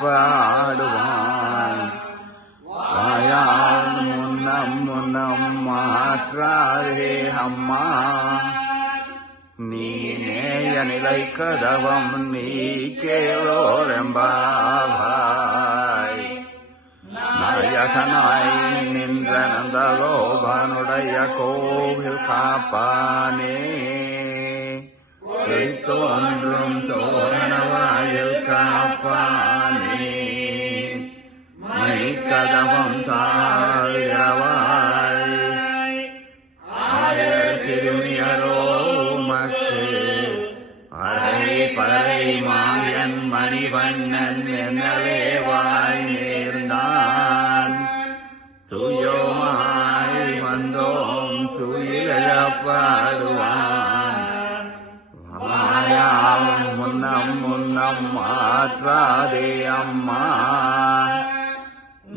பாடுவான். வாயால் முன்னம் முன்னம் மாற்றாதே அம்மா, நீ நேய நிலை கதவம் நீ கேளோரெம்பாவாய். நாயகனாய் நின்ற நந்தகோபனுடைய கோவில் காப்பானே, தோன்றும் தோரணவாயில் காப்பானே, மணிக்கதவம் தாழ்கிறவாய். ஆயர் சிறுமியரோ உமக்கு அரை பறை மாயன் மணிவண்ணன் என்னவே வாய் நேர்ந்தான். துயோமாய் வந்தோம் துயிலப்பாடுவான். வாயால் முன்னம் முன்னம் மாற்றாதே அம்மா,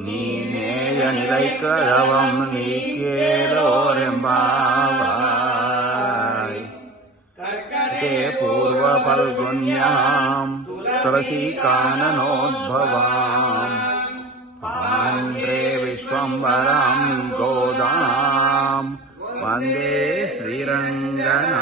நீ நேய நிலை கதவம் நீ கேளோரெம்பாவாய். கர்க்கடே பூர்வ பல்குன்யாம் துளசி கானனோத்பவாம், பாண்டே விஸ்வம்பராம் கோதாம் வந்தே ஸ்ரீரங்கநாயகி.